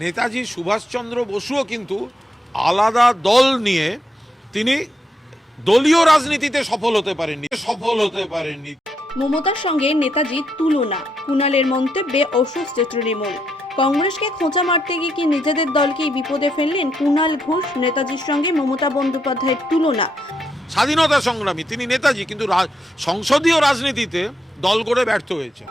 নেতাজি সুভাষচন্দ্র বসুও কিন্তু আলাদা দল নিয়ে তিনি দলীয় রাজনীতিতে সফল হতে পারেননি সফল হতে পারেননি। মমতার সঙ্গে নেতাজির তুলনা কুণালের মন্তব্যে অসুস্থ তৃণমূল। কংগ্রেসকে খোঁচা মারতে গিয়ে কি নিজেদের দলকেই বিপদে ফেললেন কুণাল ঘোষ নেতাজির সঙ্গে মমতা বন্দ্যোপাধ্যায়ের তুলনা? স্বাধীনতা সংগ্রামী তিনি নেতাজি কিন্তু সংসদীয় রাজনীতিতে দল করে ব্যর্থ হয়েছে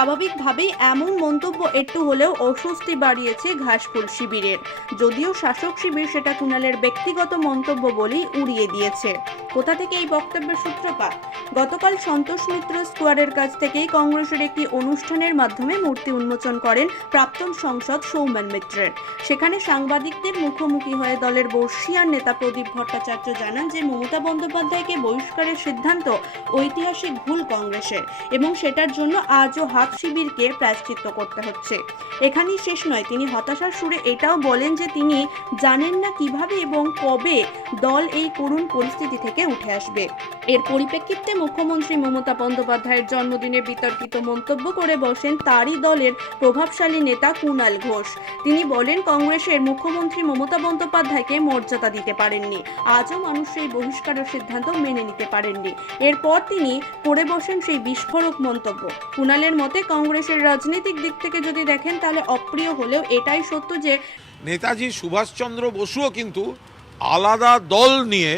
স্বাভাবিকভাবেই এমন মন্তব্য একটু হলেও অস্বস্তি বাড়িয়েছে ঘাসফুল শিবিরের। যদিও শাসক শিবির সেটা কুনালের ব্যক্তিগত মন্তব্য বলেই উড়িয়ে দিয়েছে। কোথা থেকে এই বক্তব্যের সূত্রপাত? গতকাল সন্তোষ মিত্র স্কোয়ারের কাছ থেকেই কংগ্রেসের একটি অনুষ্ঠানের মাধ্যমে মূর্তি উন্মোচন করেন প্রাক্তন সংসদ সৌমেন মিত্রের। সেখানে সাংবাদিকদের মুখোমুখি হয়ে দলের বর্ষিয়ান নেতা প্রদীপ ভট্টাচার্য জানান যে মমতা বন্দ্যোপাধ্যায়কে বহিষ্কারের সিদ্ধান্ত ঐতিহাসিক ভুল কংগ্রেসের এবং সেটার জন্য আজও হাত শিবিরকে প্রায়শ্চিত্ত করতে হচ্ছে। এখানেই শেষ নয়, তিনি হতাশার সুরে এটাও বলেন যে তিনি জানেন না কীভাবে এবং কবে দল এই করুণ পরিস্থিতি থেকে উঠে আসবে। এর পরিপ্রেক্ষিতে মুখ্যমন্ত্রী মমতা বন্দ্যোপাধ্যায়ের জন্মদিনে বিতর্কিত মন্তব্য করে বসেন তারই দলের প্রভাবশালী নেতা কুণাল ঘোষ। তিনি বলেন, কংগ্রেসের মুখ্যমন্ত্রী মমতা বন্দ্যোপাধ্যায়কে মর্যাদা দিতে পারেননি। আজও মানুষ সেই বহিষ্কারের সিদ্ধান্ত মেনে নিতে পারেননি। এরপর তিনি করে বসেন সেই বিস্ফোরক মন্তব্য। কুণালের মতে, কংগ্রেসের রাজনৈতিক দিক থেকে যদি দেখেন, তাহলে অপ্রিয় হলেও এটাই সত্য যে নেতাজি সুভাষচন্দ্র বসুও কিন্তু আলাদা দল নিয়ে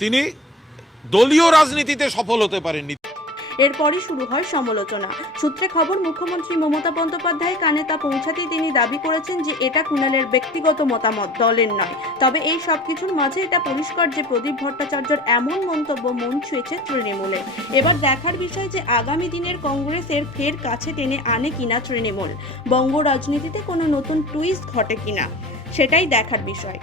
তিনি দলীয় রাজনীতিতে সফল হতে পারেননি। এরপরই শুরু হয় সমালোচনা। সূত্রে খবর, মুখ্যমন্ত্রী মমতা বন্দ্যোপাধ্যায় কানে তা পৌঁছাতেই তিনি দাবি করেছেন যে এটা কুণালের ব্যক্তিগত মতামত, দলের নয়। তবে এই সব কিছুর মাঝে এটা পরিষ্কার যে প্রদীপ ভট্টাচার্যর এমন মন্তব্য মন ছুঁয়েছে তৃণমূলে। এবার দেখার বিষয় যে আগামী দিনের কংগ্রেসের ফের কাছে টেনে আনে কিনা তৃণমূল। বঙ্গ রাজনীতিতে কোনো নতুন টুইস্ট ঘটে কিনা, সেটাই দেখার বিষয়।